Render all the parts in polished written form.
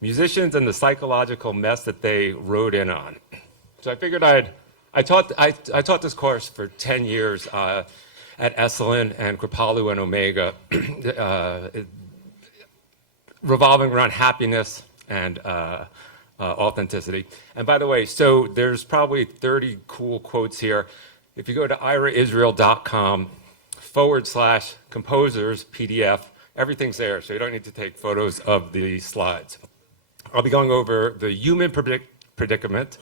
musicians and the psychological mess that they rode in on. So I figured I taught this course for 10 years at Esalen and Kripalu and Omega, revolving around happiness and authenticity. And by the way, so there's probably 30 cool quotes here. If you go to iraisrael.com/composers PDF, everything's there, so you don't need to take photos of the slides. I'll be going over the human predicament,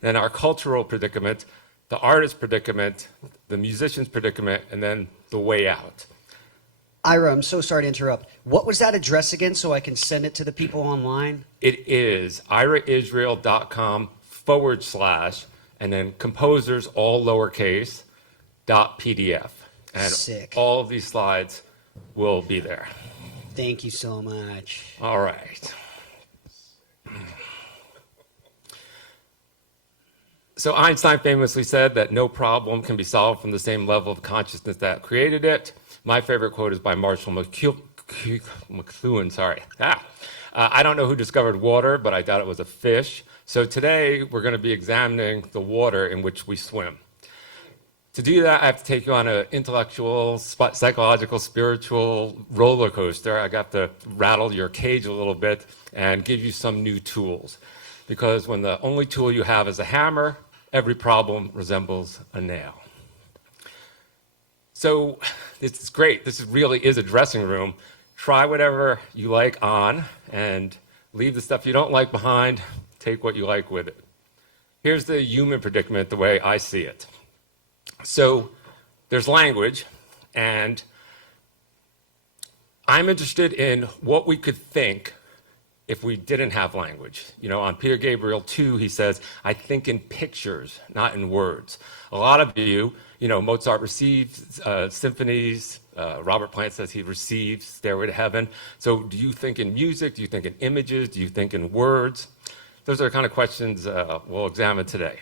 then our cultural predicament, the artist predicament, the musician's predicament, and then the way out. Ira, I'm so sorry to interrupt. What was that address again so I can send it to the people online? It is iraisrael.com/ and then composers, all lowercase, .pdf. And Sick. all of these slides will be there. Thank you so much. All right. So Einstein famously said that no problem can be solved from the same level of consciousness that created it. My favorite quote is by Marshall McLuhan. Sorry. I don't know who discovered water, but I doubt it was a fish. So today we're going to be examining the water in which we swim. To do that, I have to take you on an intellectual, psychological, spiritual roller coaster. I got to rattle your cage a little bit and give you some new tools. Because when the only tool you have is a hammer, every problem resembles a nail. So this is great. This really is a dressing room. Try whatever you like on and leave the stuff you don't like behind. Take what you like with it. Here's the human predicament the way I see it. So there's language, and I'm interested in what we could think if we didn't have language. You know, on Peter Gabriel 2, he says, I think in pictures, not in words. A lot of you, Mozart received symphonies. Robert Plant says he received Stairway to Heaven. So do you think in music? Do you think in images? Do you think in words? Those are the kind of questions we'll examine today.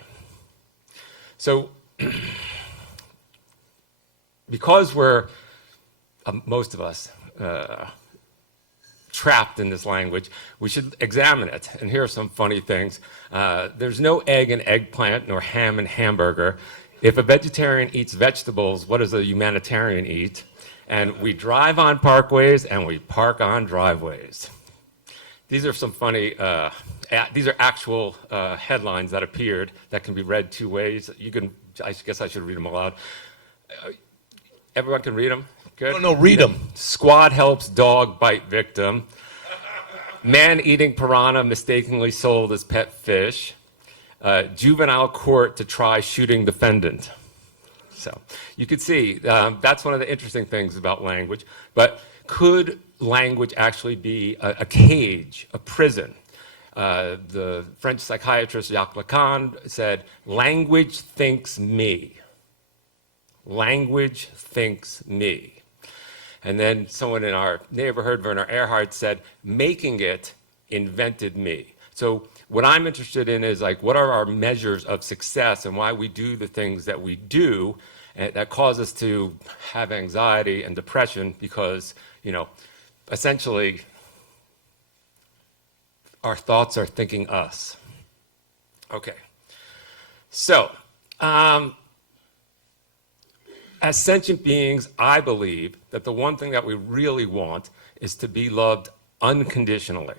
So because we're, most of us, trapped in this language, we should examine it. And here are some funny things. There's no egg in eggplant nor ham in hamburger. If a vegetarian eats vegetables, what does a humanitarian eat? And we drive on parkways and we park on driveways. These are some funny, these are actual headlines that appeared that can be read two ways. I guess I should read them aloud. Everyone can read them? Good? No, read them. Squad helps dog bite victim. Man eating piranha mistakenly sold as pet fish. Juvenile court to try shooting defendant. So you could see that's one of the interesting things about language. But could language actually be a cage, a prison? The French psychiatrist Jacques Lacan said, language thinks me. Language thinks me. And then someone in our neighborhood, Werner Erhard, said, making it invented me. So what I'm interested in is like, what are our measures of success and why we do the things that we do and that cause us to have anxiety and depression because, essentially our thoughts are thinking us. Okay. So, as sentient beings, I believe that the one thing that we really want is to be loved unconditionally.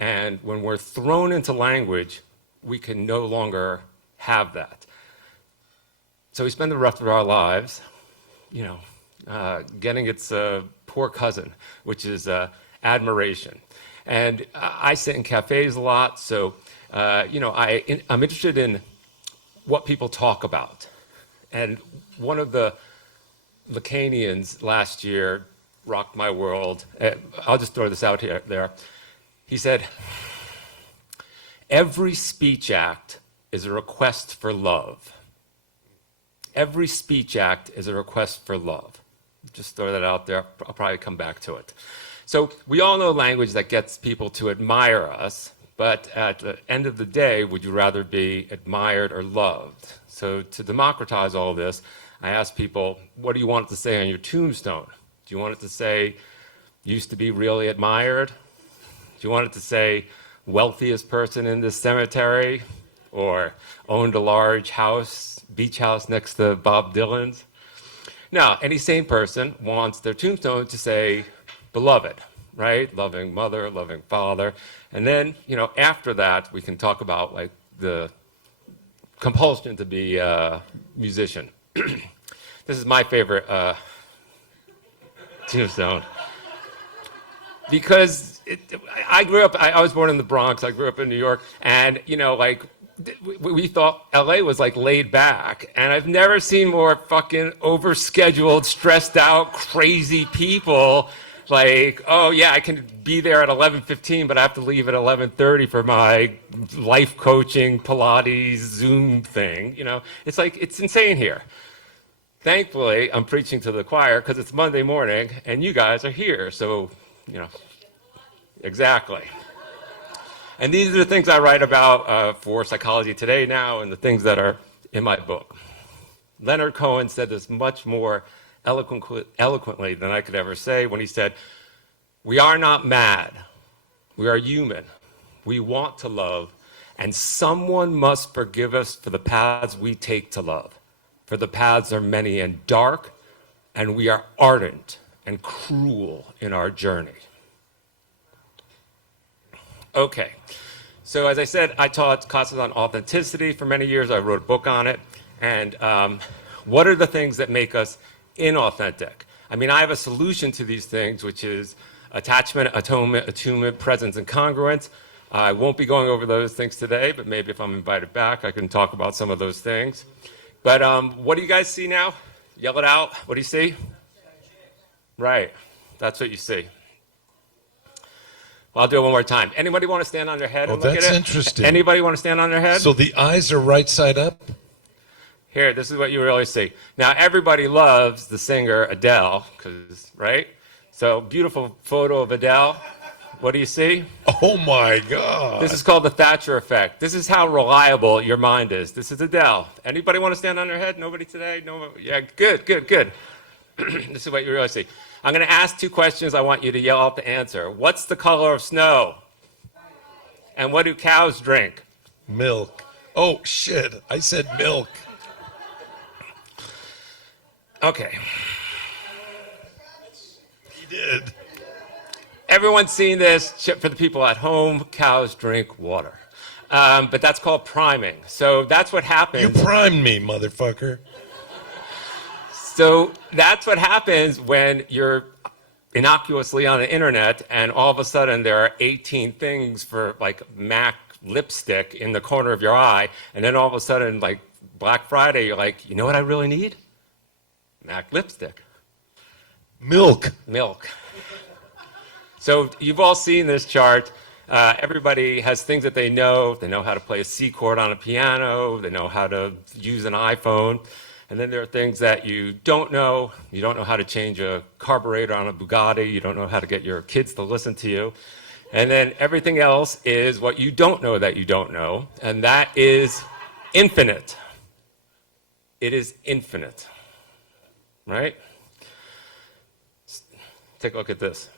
And when we're thrown into language, we can no longer have that. So we spend the rest of our lives, getting its poor cousin, which is admiration. And I sit in cafes a lot, so I'm interested in what people talk about. And one of the Lacanians last year rocked my world. I'll just throw this out there. He said, every speech act is a request for love. Every speech act is a request for love. Just throw that out there. I'll probably come back to it. So we all know language that gets people to admire us, but at the end of the day, would you rather be admired or loved? So to democratize all this, I asked people, what do you want it to say on your tombstone? Do you want it to say, used to be really admired? Do If you wanted to say wealthiest person in this cemetery, or owned a large house, beach house next to Bob Dylan's. Now, any sane person wants their tombstone to say beloved, right? Loving mother, loving father. And then, after that, we can talk about like the compulsion to be a musician. This is my favorite tombstone. Because I was born in the Bronx, I grew up in New York, and, we thought LA was like laid back, and I've never seen more fucking overscheduled, stressed out, crazy people. Like, oh yeah, I can be there at 11:15, but I have to leave at 11:30 for my life coaching, Pilates, Zoom thing. It's like, it's insane here. Thankfully, I'm preaching to the choir because it's Monday morning, and you guys are here. So, exactly. And these are the things I write about for Psychology Today now, and the things that are in my book. Leonard Cohen said this much more eloquently than I could ever say when he said, "We are not mad. We are human. We want to love, and someone must forgive us for the paths we take to love. For the paths are many and dark, and we are ardent and cruel in our journey." Okay, so as I said, I taught classes on authenticity for many years. I wrote a book on it. And what are the things that make us inauthentic? I mean, I have a solution to these things, which is attachment, atonement, attunement, presence, and congruence. I won't be going over those things today, but maybe if I'm invited back, I can talk about some of those things. But what do you guys see now? Yell it out. What do you see? Right, that's what you see. Well, I'll do it one more time. Anybody want to stand on their head and look at it? That's interesting. Anybody want to stand on their head? So the eyes are right side up? Here, this is what you really see. Now, everybody loves the singer Adele, right? So, beautiful photo of Adele. What do you see? Oh my God. This is called the Thatcher effect. This is how reliable your mind is. This is Adele. Anybody want to stand on their head? Nobody today? No. Yeah, good. This is what you really see. I'm going to ask two questions. I want you to yell out the answer. What's the color of snow? And what do cows drink? Milk. Oh, shit. I said milk. Okay. He did. Everyone's seen this. For the people at home, cows drink water. But that's called priming. So that's what happens. You primed me, motherfucker. So that's what happens when you're innocuously on the internet and all of a sudden there are 18 things for like MAC lipstick in the corner of your eye. And then all of a sudden, like Black Friday, you're like, you know what I really need? MAC lipstick. Milk. So you've all seen this chart. Everybody has things that they know. They know how to play a C chord on a piano. They know how to use an iPhone. And then there are things that you don't know. You don't know how to change a carburetor on a Bugatti. You don't know how to get your kids to listen to you. And then everything else is what you don't know that you don't know. And that is infinite. It is infinite. Right? Take a look at this.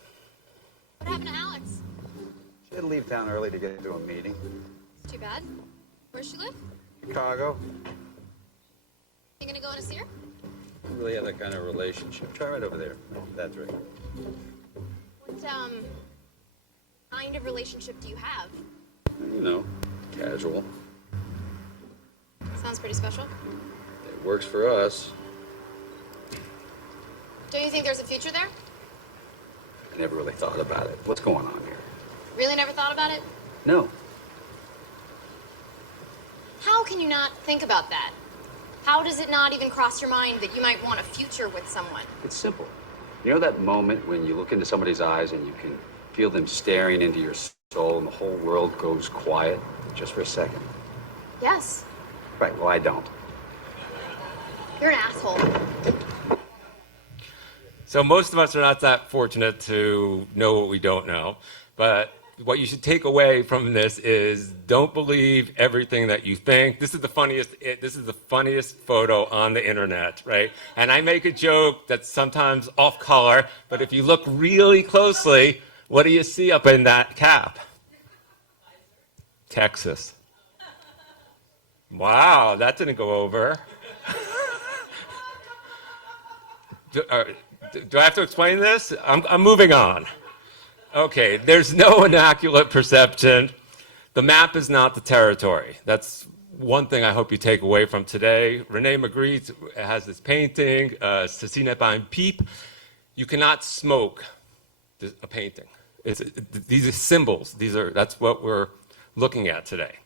What happened to Alex? She had to leave town early to get to a meeting. It's too bad. Where's she live? Chicago. You gonna go and see her? Don't really have that kind of relationship. Try right over there. That's right. What kind of relationship do you have? You know, casual. Sounds pretty special. It works for us. Don't you think there's a future there? I never really thought about it. What's going on here? Really never thought about it? No. How can you not think about that? How does it not even cross your mind that you might want a future with someone? It's simple. You know that moment when you look into somebody's eyes and you can feel them staring into your soul and the whole world goes quiet just for a second? Yes. Right, well, I don't. You're an asshole. So most of us are not that fortunate to know what we don't know. But what you should take away from this is don't believe everything that you think. This is the funniest photo on the internet, right? And I make a joke that's sometimes off color, but if you look really closely, What do you see up in that cap? Texas. Wow, that didn't go over. Do I have to explain this? I'm moving on. Okay, there's no immaculate perception. The map is not the territory. That's one thing I hope you take away from today. Rene Magritte has this painting, Ceci n'est pas un pipe. You cannot smoke a painting. These are symbols. That's what we're looking at today.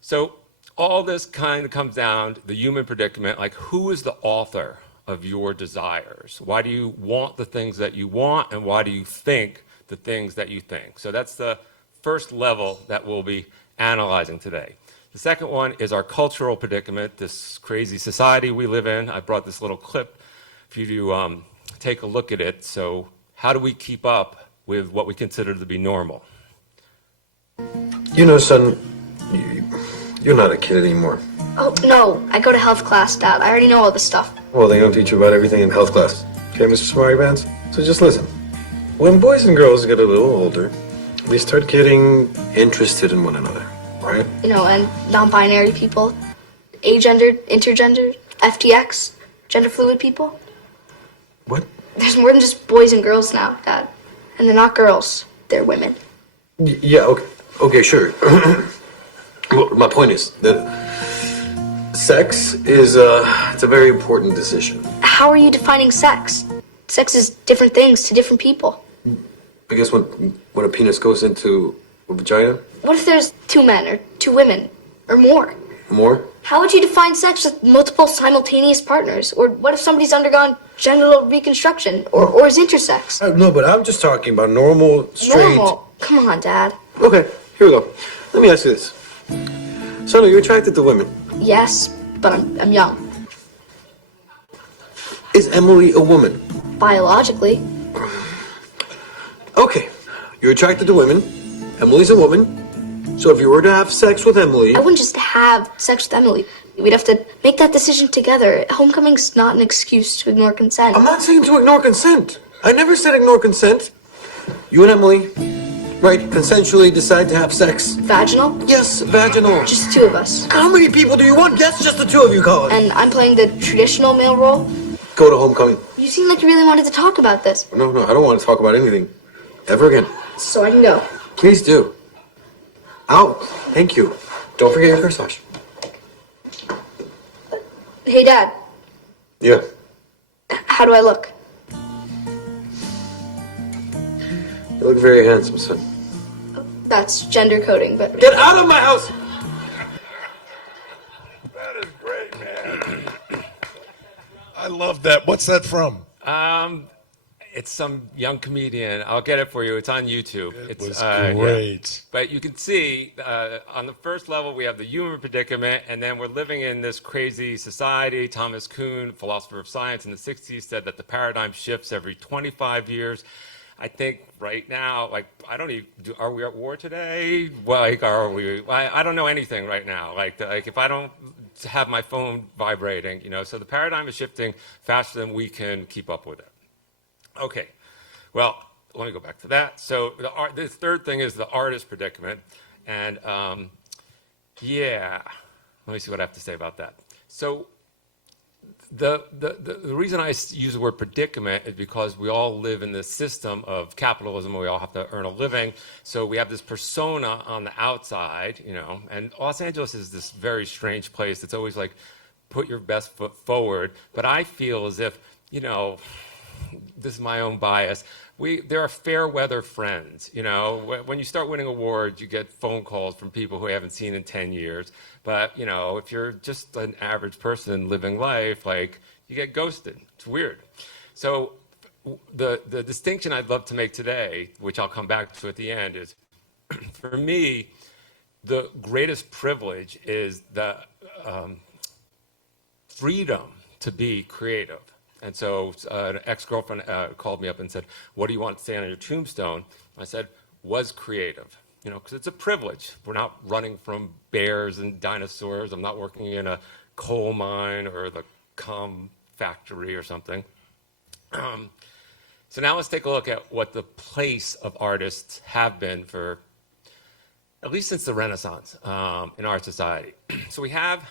So all this kind of comes down to the human predicament, like who is the author of your desires? Why do you want the things that you want, and why do you think the things that you think? So that's the first level that we'll be analyzing today. The second one is our cultural predicament, this crazy society we live in. I brought this little clip for you to take a look at it. So how do we keep up with what we consider to be normal? You know, son, you're not a kid anymore. Oh, no. I go to health class, Dad. I already know all this stuff. Well, they don't teach you about everything in health class. Okay, Mr. Smarty Pants? So just listen. When boys and girls get a little older, they start getting interested in one another, right? You know, and non-binary people, agendered, intergendered, FTX, gender fluid people. What? There's more than just boys and girls now, Dad. And they're not girls. They're women. Yeah, okay, sure. Well, my point is that sex is it's a very important decision. How are you defining sex? Sex is different things to different people. I guess when a penis goes into a vagina? What if there's two men or two women or more? More? How would you define sex with multiple simultaneous partners? Or what if somebody's undergone genital reconstruction or is intersex? No, but I'm just talking about normal, straight... Normal? Come on, Dad. Okay, here we go. Let me ask you this. Son, are you attracted to women? Yes, but I'm young. Is Emily a woman? Biologically. Okay, you're attracted to women. Emily's a woman. So if you were to have sex with Emily... I wouldn't just have sex with Emily. We'd have to make that decision together. Homecoming's not an excuse to ignore consent. I'm not saying to ignore consent. I never said ignore consent. You and Emily, right, consensually decide to have sex. Vaginal? Yes, vaginal. Just the two of us. How many people do you want? Yes, just the two of you, Colin. And I'm playing the traditional male role? Go to homecoming. You seem like you really wanted to talk about this. No, I don't want to talk about anything. Ever again. So I can go. Please do. Ow, thank you. Don't forget your corsage. Hey, Dad. Yeah. How do I look? You look very handsome, son. That's gender coding, but... Get out of my house! That is great, man. I love that. What's that from? It's some young comedian. I'll get it for you. It's on YouTube. It It's was yeah. great. But you can see on the first level, we have the human predicament, and then we're living in this crazy society. Thomas Kuhn, philosopher of science in the 60s, said that the paradigm shifts every 25 years. I think right now, like, I don't even, are we at war today? Like, are we, I don't know anything right now. Like if I don't have my phone vibrating, you know, so the paradigm is shifting faster than we can keep up with it. Okay, well, let me go back to that. So the third thing is the artist predicament. And yeah, let me see what I have to say about that. So the reason I use the word predicament is because we all live in this system of capitalism where we all have to earn a living. So we have this persona on the outside, you know, and Los Angeles is this very strange place. It's always like, put your best foot forward. But I feel as if, you know, this is my own bias. There are fair weather friends. You know, when you start winning awards, you get phone calls from people who I haven't seen in 10 years. But, you know, if you're just an average person living life, like, you get ghosted. It's weird. So the distinction I'd love to make today, which I'll come back to at the end, is for me, the greatest privilege is the freedom to be creative. And so an ex-girlfriend called me up and said, what do you want to say on your tombstone? I said, was creative, you know, because it's a privilege. We're not running from bears and dinosaurs. I'm not working in a coal mine or the com factory or something. So now let's take a look at what the place of artists have been for at least since the Renaissance in our society. So we have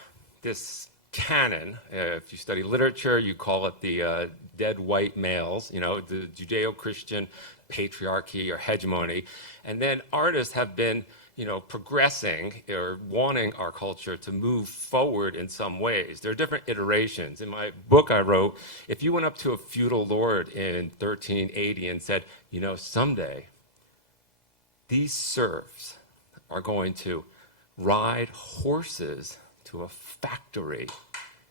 this canon. If you study literature, you call it the dead white males, you know, the Judeo-Christian patriarchy or hegemony. And then artists have been, you know, progressing or wanting our culture to move forward in some ways. There are different iterations. In my book I wrote, if you went up to a feudal lord in 1380 and said, you know, someday these serfs are going to ride horses to a factory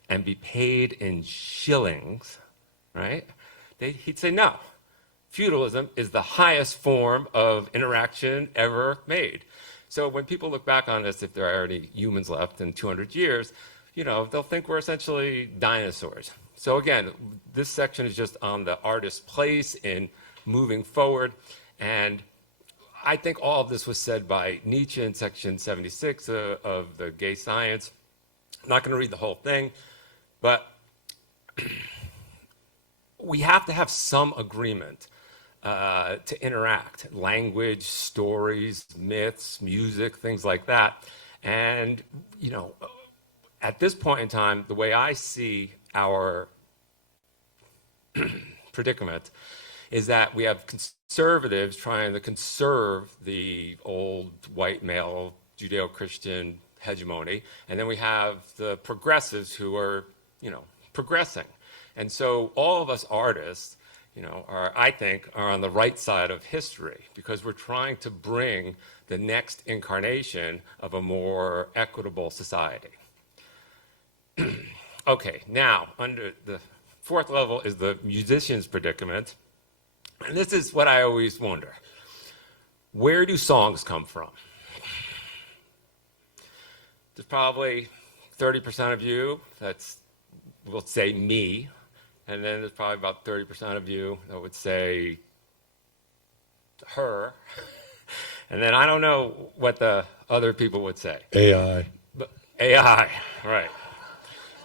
and be paid in shillings, right? He'd say, no, feudalism is the highest form of interaction ever made. So when people look back on this, if there are any humans left in 200 years, you know, they'll think we're essentially dinosaurs. So again, this section is just on the artist's place in moving forward. And I think all of this was said by Nietzsche in section 76 of the Gay Science. I'm not going to read the whole thing, but we have to have some agreement to interact. Language, stories, myths, music, things like that. And, you know, at this point in time, the way I see our predicament is that we have conservatives trying to conserve the old white male Judeo-Christian hegemony, and then we have the progressives who are, you know, progressing. And so all of us artists, you know, I think, are on the right side of history because we're trying to bring the next incarnation of a more equitable society. Okay, now, under the fourth level is the musician's predicament. And this is what I always wonder. Where do songs come from? There's probably 30% of you that's, will say me, and then there's probably about 30% of you that would say her, and then I don't know what the other people would say. AI. But AI, right.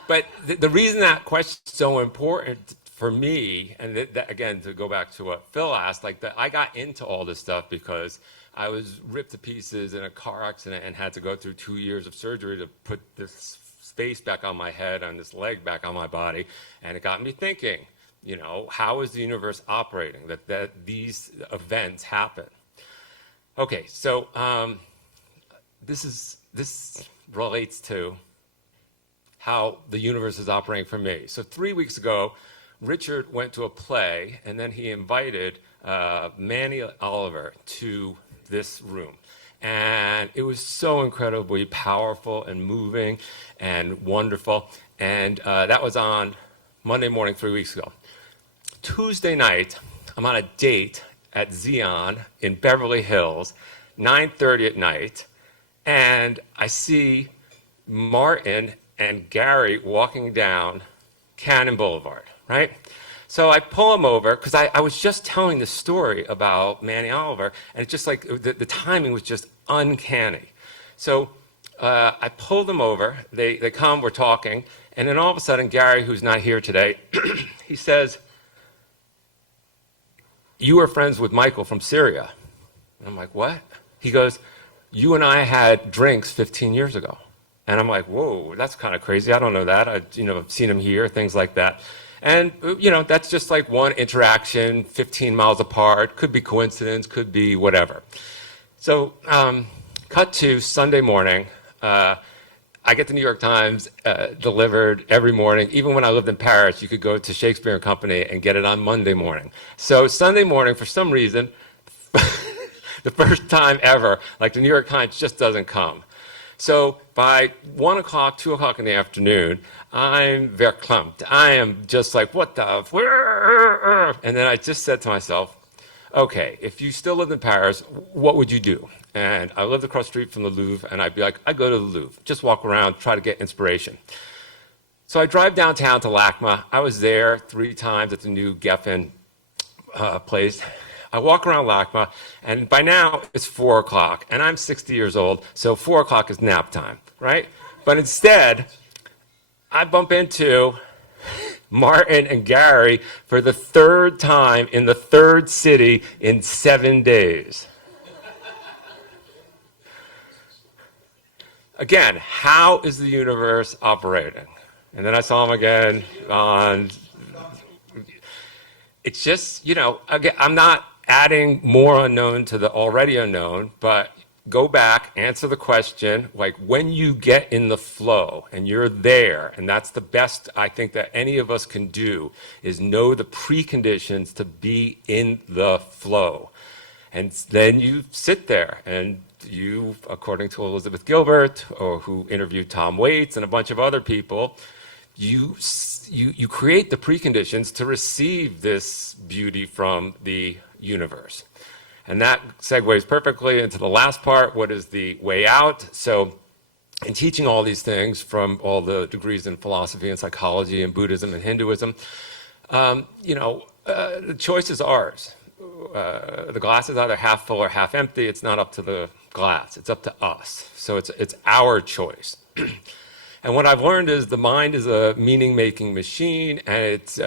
But the reason that question's so important for me, and again, to go back to what Phil asked, like I got into all this stuff because I was ripped to pieces in a car accident and had to go through 2 years of surgery to put this space back on my head and this leg back on my body. And it got me thinking, you know, how is the universe operating, that these events happen? Okay, so this relates to how the universe is operating for me. So 3 weeks ago, Richard went to a play, and then he invited Manny Oliver to this room. And it was so incredibly powerful and moving and wonderful. And that was on Monday morning 3 weeks ago. Tuesday night, I'm on a date at Xeon in Beverly Hills, 9:30 at night, and I see Martin and Gary walking down Cannon Boulevard, right? So I pull him over because I was just telling this story about Manny Oliver, and it's just like the timing was just uncanny. So I pulled them over. They come, we're talking, and then all of a sudden, Gary, who's not here today, he says, "You were friends with Michael from Syria." And I'm like, "What?" He goes, "You and I had drinks 15 years ago." And I'm like, "Whoa, that's kind of crazy. I don't know that. I've seen him here, things like that." And, that's just like one interaction, 15 miles apart. Could be coincidence, could be whatever. So cut to Sunday morning. I get the New York Times delivered every morning. Even when I lived in Paris, you could go to Shakespeare and Company and get it on Monday morning. So Sunday morning, for some reason, the first time ever, like the New York Times just doesn't come. So by 1 o'clock, 2 o'clock in the afternoon, I'm verklempt. I am just like, what the? And then I just said to myself, okay, if you still lived in Paris, what would you do? And I lived across the street from the Louvre, and I'd be like, I go to the Louvre, just walk around, try to get inspiration. So I drive downtown to LACMA. I was there 3 times at the new Geffen place. I walk around LACMA, and by now it's 4 o'clock, and I'm 60 years old, so 4 o'clock is nap time, right? But instead, I bump into Martin and Gary for the third time in the third city in 7 days. Again, how is the universe operating? And then I saw him again on. It's just, again, I'm not adding more unknown to the already unknown, but go back, answer the question, like when you get in the flow and you're there, and that's the best I think that any of us can do, is know the preconditions to be in the flow. And then you sit there and you, according to Elizabeth Gilbert, or who interviewed Tom Waits and a bunch of other people, you create the preconditions to receive this beauty from the universe. And that segues perfectly into the last part, what is the way out? So in teaching all these things from all the degrees in philosophy and psychology and Buddhism and Hinduism, the choice is ours. The glass is either half full or half empty. It's not up to the glass. It's up to us. So it's our choice. And what I've learned is the mind is a meaning-making machine, and it's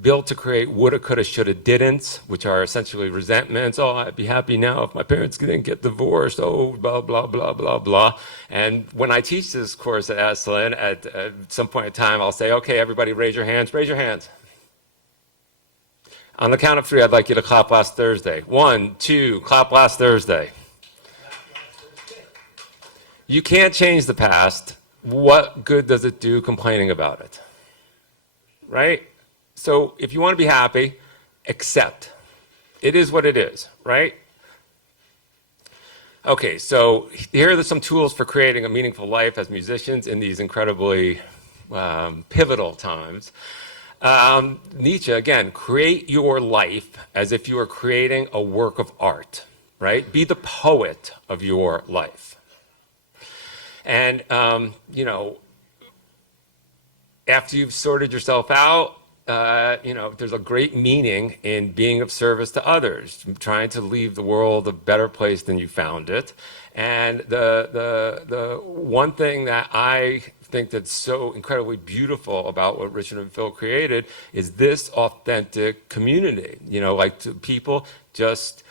built to create woulda, coulda, shoulda, didn'ts, which are essentially resentments. Oh, I'd be happy now if my parents didn't get divorced. Oh, blah, blah, blah, blah, blah. And when I teach this course at Esalen, at some point in time, I'll say, okay, everybody raise your hands. Raise your hands. On the count of 3, I'd like you to clap last Thursday. 1, 2, clap last Thursday. You can't change the past. What good does it do complaining about it? Right? So if you want to be happy, accept. It is what it is, right? Okay, so here are some tools for creating a meaningful life as musicians in these incredibly pivotal times. Nietzsche, again, create your life as if you were creating a work of art, right? Be the poet of your life. And, after you've sorted yourself out, there's a great meaning in being of service to others, trying to leave the world a better place than you found it. And the one thing that I think that's so incredibly beautiful about what Richard and Phil created is this authentic community. People just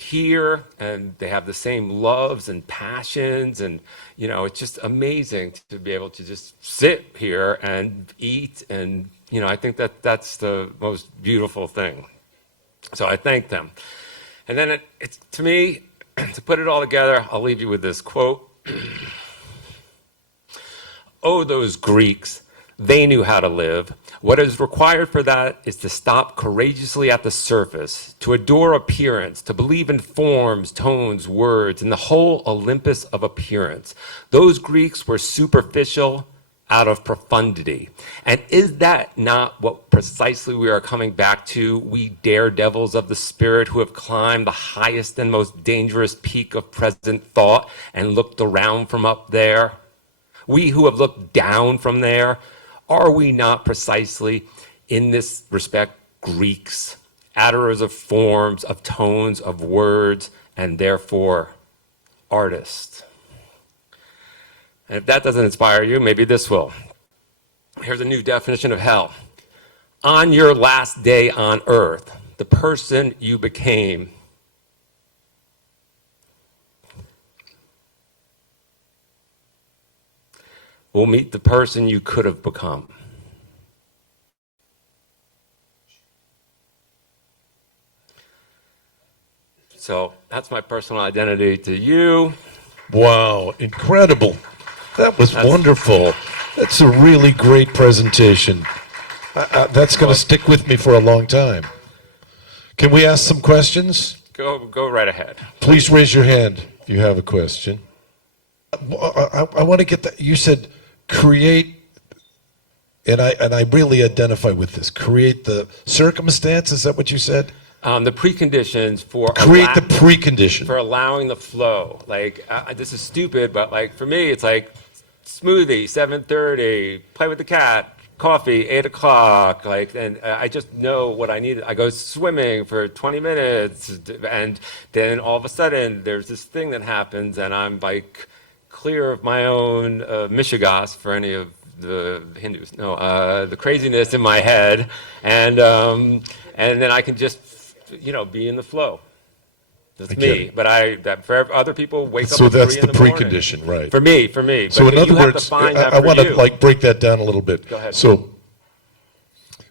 here, and they have the same loves and passions, and it's just amazing to be able to just sit here and eat, and I think that that's the most beautiful thing. So I thank them. And then it's to me, to put it all together, I'll leave you with this quote. Oh, those Greeks, they knew how to live. What is required for that is to stop courageously at the surface, to adore appearance, to believe in forms, tones, words, and the whole Olympus of appearance. Those Greeks were superficial out of profundity. And is that not what precisely we are coming back to, we daredevils of the spirit who have climbed the highest and most dangerous peak of present thought and looked around from up there? We who have looked down from there, are we not precisely, in this respect, Greeks, adorers of forms, of tones, of words, and therefore artists? And if that doesn't inspire you, maybe this will. Here's a new definition of hell. On your last day on earth, the person you became will meet the person you could have become. So that's my personal identity to you. Wow, incredible. That was wonderful. That's a really great presentation. That's going to stick with me for a long time. Can we ask some questions? Go right ahead. Please raise your hand if you have a question. I want to get that. You said create, and I really identify with this. Create the circumstance. Is that what you said? The preconditions for create the precondition for allowing the flow. Like this is stupid, but like for me, it's like smoothie, 7:30, play with the cat, coffee, 8 o'clock. Like, and I just know what I need. I go swimming for 20 minutes, and then all of a sudden there's this thing that happens, and I'm like clear of my own mishigas for any of the Hindus, no, the craziness in my head, and then I can just, be in the flow. That's I get me. it. But that for other people wake up So at that's 3 the in the morning. precondition, right? For me. So But in other you have words, to find that I for want to you. break that down a little bit. Go ahead. So,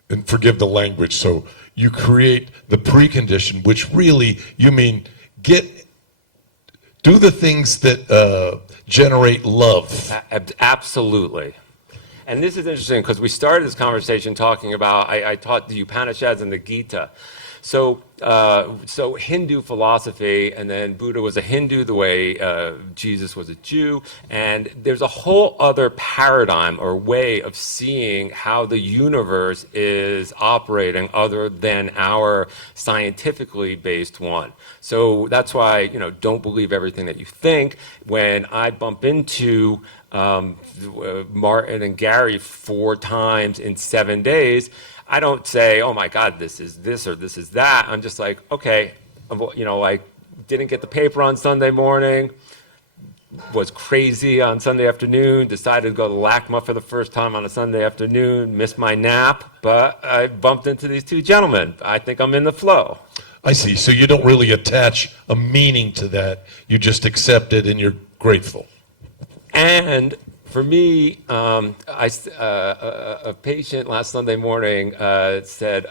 and forgive the language. So you create the precondition, which really you mean do the things that generate love. Absolutely. And this is interesting because we started this conversation talking about, I taught the Upanishads and the Gita. So Hindu philosophy, and then Buddha was a Hindu the way Jesus was a Jew. And there's a whole other paradigm or way of seeing how the universe is operating other than our scientifically based one. So that's why, don't believe everything that you think. When I bump into Martin and Gary 4 times in 7 days, I don't say, oh my God, this is this or this is that. I'm just like, okay, didn't get the paper on Sunday morning, was crazy on Sunday afternoon, decided to go to LACMA for the first time on a Sunday afternoon, missed my nap, but I bumped into these 2 gentlemen. I think I'm in the flow. I see. So you don't really attach a meaning to that. You just accept it and you're grateful. And for me, a patient last Sunday morning said,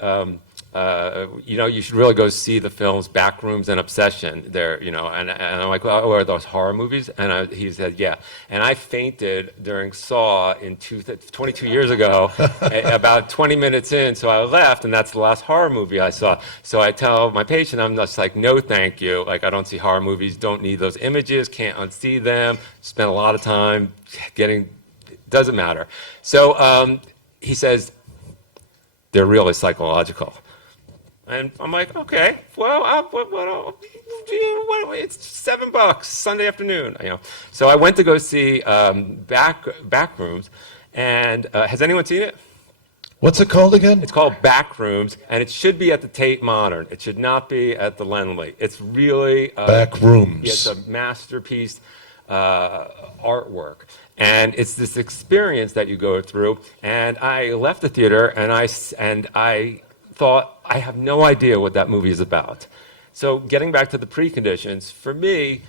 you should really go see the films Backrooms and Obsession. And I'm like, well, are those horror movies? And he said, yeah. And I fainted during Saw 22 years ago, about 20 minutes in. So I left, and that's the last horror movie I saw. So I tell my patient, I'm just like, no, thank you. Like, I don't see horror movies, don't need those images, can't unsee them, spent a lot of time doesn't matter. So he says, they're really psychological. And I'm like, okay, well, it's $7 Sunday afternoon, So I went to go see Backrooms, and has anyone seen it? What's it called again? It's called Backrooms, and it should be at the Tate Modern. It should not be at the Lenley. It's really Backrooms. It's a masterpiece artwork. And it's this experience that you go through. And I left the theater, and I thought, I have no idea what that movie is about. So getting back to the preconditions, for me,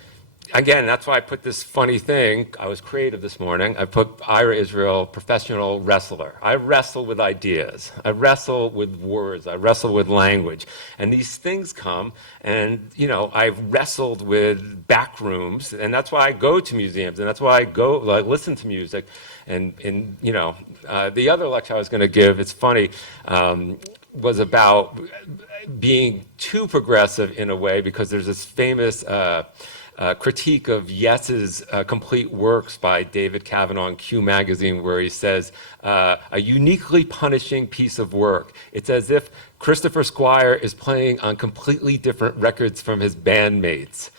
again, that's why I put this funny thing. I was creative this morning. I put Ira Israel, professional wrestler. I wrestle with ideas. I wrestle with words. I wrestle with language. And these things come, and, I've wrestled with back rooms, and that's why I go to museums, and that's why I listen to music. And the other lecture I was going to give, it's funny, was about being too progressive in a way, because there's this famous critique of Yes's complete works by David Kavanaugh in Q Magazine, where he says, a uniquely punishing piece of work. It's as if Christopher Squire is playing on completely different records from his bandmates.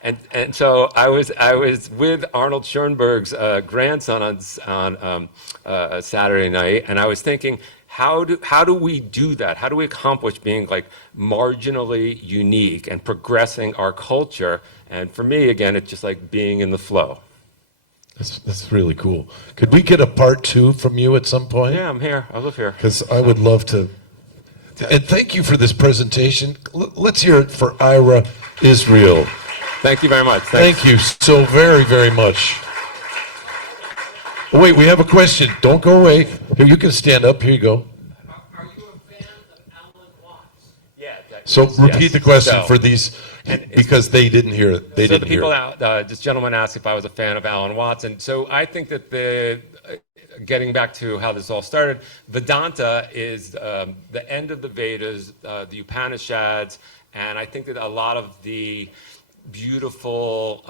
And so I was with Arnold Schoenberg's grandson on Saturday night, and I was thinking, how do we do that? How do we accomplish being like marginally unique and progressing our culture? And for me, again, it's just like being in the flow. That's really cool. Could we get a part 2 from you at some point? Yeah, I'm here. I live here. Because I would love to. And thank you for this presentation. Let's hear it for Ira Israel. Thank you very much. Thanks. Thank you so very, very much. Oh, wait, we have a question. Don't go away. Here, you can stand up. Here you go. Are you a fan of Alan Watts? Yeah. So repeat yes. the question So- for these, because they didn't hear it. They So didn't the people hear it. out, this gentleman asked if I was a fan of Alan Watts, and so I think that getting back to how this all started, Vedanta is the end of the Vedas, the Upanishads, and I think that a lot of the beautiful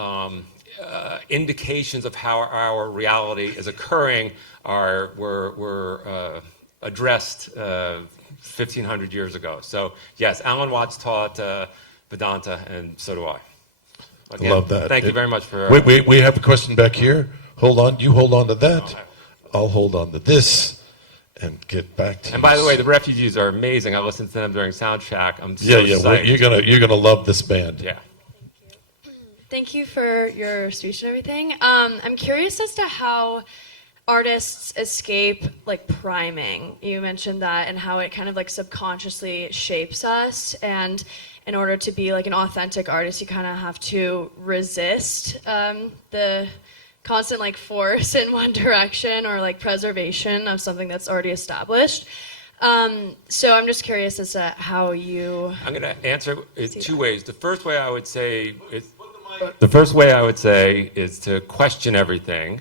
indications of how our reality is occurring were addressed 1,500 years ago. So yes, Alan Watts taught Vedanta, and so do I. Again, Love that. Thank you very much for. Wait, we have a question back here. Hold on. You hold on to that. Okay. I'll hold on to this and get back to you. And by the way, the Refugees are amazing. I listened to them during Soundtrack. I'm so yeah. Well, psyched. you're gonna love this band. Yeah. Thank you for your speech and everything. I'm curious as to how artists escape like priming. You mentioned that and how it kind of like subconsciously shapes us. And in order to be like an authentic artist, you kind of have to resist the constant like force in one direction or like preservation of something that's already established. So I'm just curious as to how you. I'm going to answer it See two that. ways. The first way I would say is to question everything,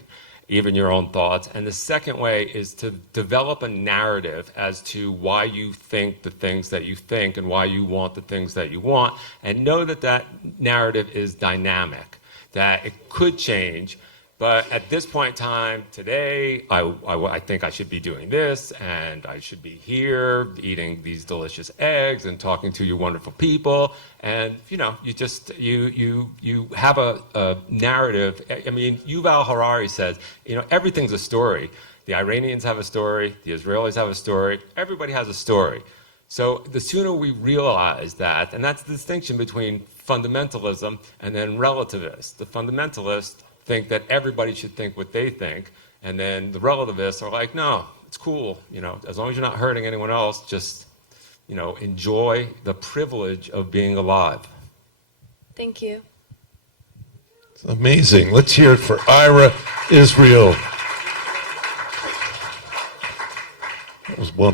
even your own thoughts. And the second way is to develop a narrative as to why you think the things that you think and why you want the things that you want, and know that that narrative is dynamic, that it could change. But at this point in time, today, I think I should be doing this, and I should be here eating these delicious eggs and talking to you wonderful people. And you know, you have a narrative. I mean, Yuval Harari says, you know, everything's a story. The Iranians have a story. The Israelis have a story. Everybody has a story. So the sooner we realize that, and that's the distinction between fundamentalism and then relativists. The fundamentalists think that everybody should think what they think, and then the relativists are like, no, it's cool, you know, as long as you're not hurting anyone else, just, you know, enjoy the privilege of being alive. Thank you. It's amazing. Let's hear it for Ira Israel. That was wonderful.